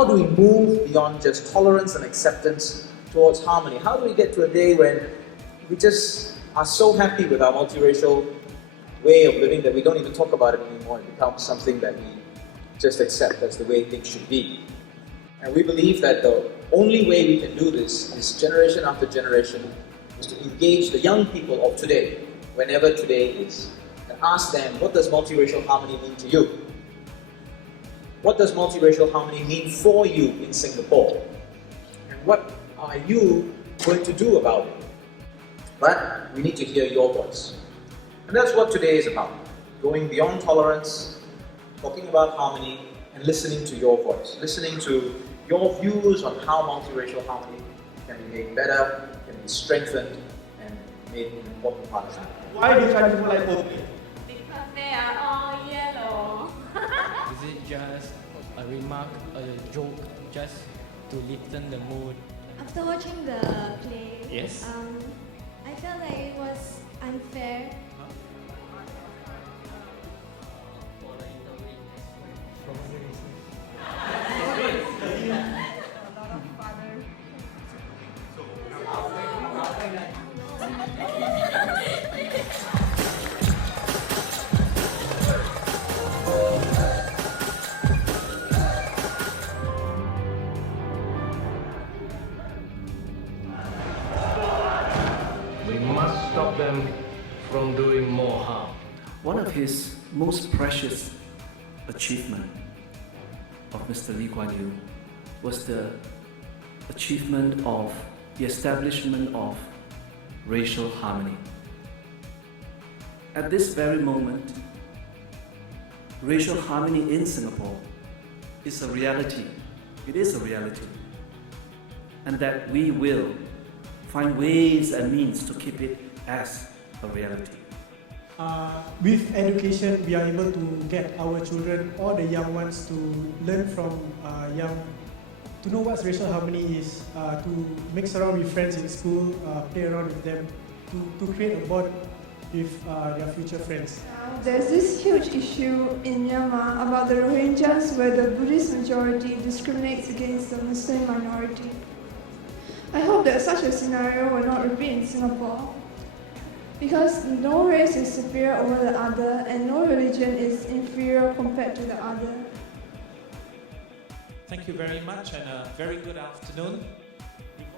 how do we move beyond just tolerance and acceptance towards harmony? How do we get to a day when we just are so happy with our multiracial way of living that we don't even talk about it anymore? It becomes something that we just accept as the way things should be. And we believe that the only way we can do this is generation after generation is to engage the young people of today, whenever today is, and ask them, what does multiracial harmony mean to you? What does multiracial harmony mean for you in Singapore? And what are you going to do about it? But we need to hear your voice. And that's what today is about. Going beyond tolerance, talking about harmony, and listening to your voice. Listening to your views on how multiracial harmony can be made better, can be strengthened, and made an important part of it. Why do Chinese people like Coldplay? Because they are all yellow. Is it just a remark, a joke, just to lighten the mood? After watching the play, Yes. I felt like it was unfair. We must stop them from doing more harm. One of his most precious achievement of Mr. Lee Kuan Yew was the achievement of the establishment of racial harmony. At this very moment, racial harmony in Singapore is a reality. It is a reality. And that we will find ways and means to keep it as a reality. With education, we are able to get our children or the young ones to learn from young, to know what racial harmony is, to mix around with friends in school, play around with them, to create a bond with their future friends. There's this huge issue in Myanmar about the Rohingyas where the Buddhist majority discriminates against the Muslim minority. I hope that such a scenario will not repeat in Singapore, because no race is superior over the other and no religion is inferior compared to the other. Thank you very much and a very good afternoon.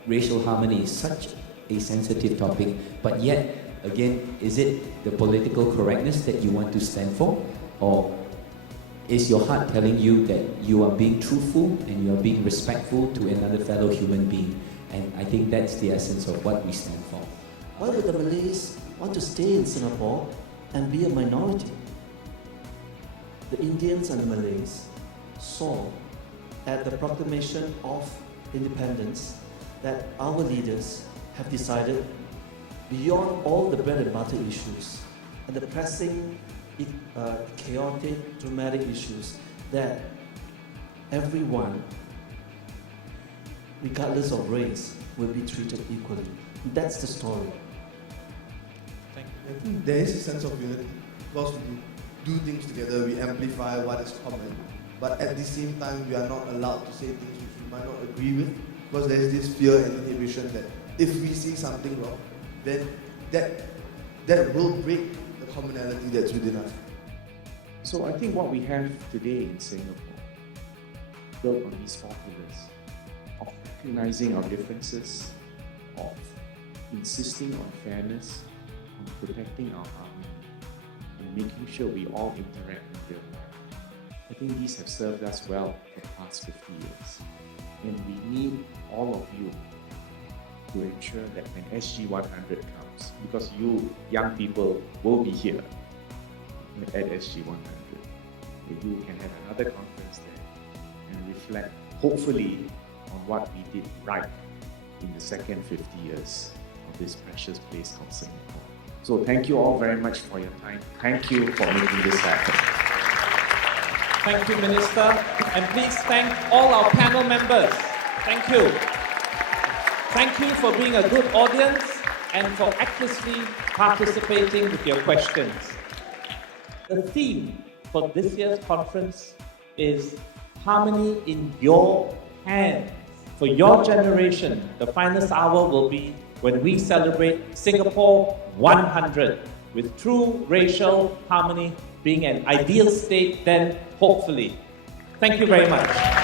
Racial harmony is such a sensitive topic, but yet, again, is it the political correctness that you want to stand for? Or is your heart telling you that you are being truthful and you are being respectful to another fellow human being? And I think that's the essence of what we stand for. Why would the Malays want to stay in Singapore and be a minority? The Indians and the Malays saw at the proclamation of independence that our leaders have decided, beyond all the bread and butter issues and the pressing, chaotic, dramatic issues, that everyone, regardless of race, will be treated equally. That's the story. Thank I think there is a sense of unity. Because we do things together, we amplify what is common. But at the same time, we are not allowed to say things which we might not agree with, because there is this fear and inhibition that if we see something wrong, then that will break the commonality that's within us. So I think what we have today in Singapore, built on these 4 pillars, of recognizing our differences, of insisting on fairness, on protecting our harmony, and making sure we all interact in real life. I think these have served us well for the past 50 years. And we need all of you to ensure that when SG100 comes, because you young people will be here at SG100, that you can have another conference there and reflect, hopefully, on what we did right in the second 50 years of this precious place called Singapore. So thank you all very much for your time. Thank you for making this happen. Thank you, Minister. And please thank all our panel members. Thank you. Thank you for being a good audience and for actively participating with your questions. The theme for this year's conference is harmony in your hands. For your generation, the finest hour will be when we celebrate Singapore 100, with true racial harmony being an ideal state then, hopefully. Thank you very much.